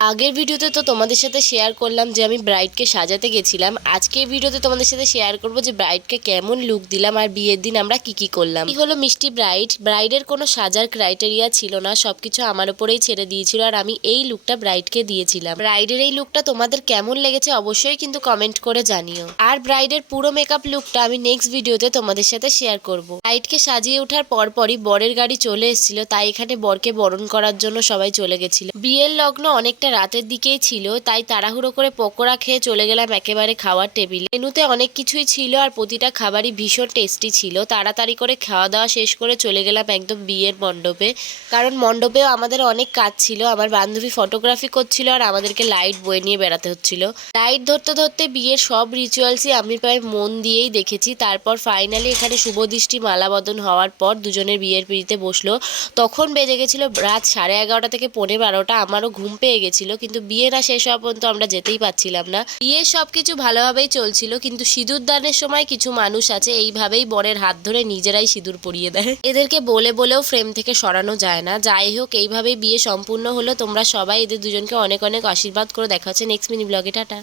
আগের ভিডিওতে তো তোমাদের সাথে শেয়ার করলাম যে আমি ব্রাইডকে সাজাতে গেছিলাম। আজকের ভিডিওতে তোমাদের সাথে শেয়ার করব যে ব্রাইডকে কেমন লুক দিলাম আর বিয়ের দিন আমরা কি করলাম। কি হলো মিষ্টি ব্রাইডের কোনো সাজার ক্রাইটেরিয়া ছিল না, সবকিছু আমার উপরেই ছেড়ে দিয়েছিল আর আমি এই লুকটা ব্রাইডকে দিয়েছিলাম। ব্রাইডের এই লুকটা তোমাদের কেমন লেগেছে অবশ্যই কিন্তু কমেন্ট করে জানিও। আর ব্রাইডের পুরো মেকআপ লুকটা আমি নেক্সট ভিডিওতে তোমাদের সাথে শেয়ার করব। ব্রাইডকে সাজিয়ে ওঠার পরপরই বরের গাড়ি চলে এসেছিল, তাই এখানে বরকে বরণ করার জন্য সবাই চলে গেছিল। বিয়ের লগ্ন অনেকটা রাতের দিকেই ছিল, তাই তাড়াহুড়ো করে পকোড়া খেয়ে চলে গেলাম একেবারে খাওয়ার টেবিলে। মেনুতে অনেক কিছুই ছিল আর প্রতিটা খাবারই ভীষণ টেস্টি ছিল। তাড়াতাড়ি করে খাওয়া দাওয়া শেষ করে চলে গেলাম একদম বিয়ের মণ্ডপে, কারণ মণ্ডপেও আমাদের অনেক কাজ ছিল। আমার বান্ধবী ফটোগ্রাফি করছিল আর আমাদেরকে লাইট বয়ে নিয়ে বেড়াতে হচ্ছিল। লাইট ধরতে ধরতে বিয়ের সব রিচুয়ালসই আমি প্রায় মন দিয়েই দেখেছি। তারপর ফাইনালি এখানে শুভদৃষ্টি মালা বদন হওয়ার পর দুজনের বিয়ের পিঁড়িতে বসলো। তখন বেজে গেছিল রাত 11:30 থেকে 12:15। আমারও ঘুম পেয়ে গেছিল, কিন্তু বিয়ে না শেষ হওয়া পর্যন্ত আমরা যেতেই পারছিলাম না। বিয়ের সবকিছু ভালোভাবেই চলছিল, কিন্তু সিঁদুর দানের সময় কিছু মানুষ আছে এইভাবেই বরের হাত ধরে নিজেরাই সিঁদুর পরিয়ে দেয়। এদেরকে বলে বলেও ফ্রেম থেকে সরানো যায় না। যাই হোক, এইভাবেই বিয়ে সম্পূর্ণ হলো। তোমরা সবাই এদের দুজনকে অনেক অনেক আশীর্বাদ করে। দেখা হচ্ছে নেক্সট মিনি ব্লগে। টাটা।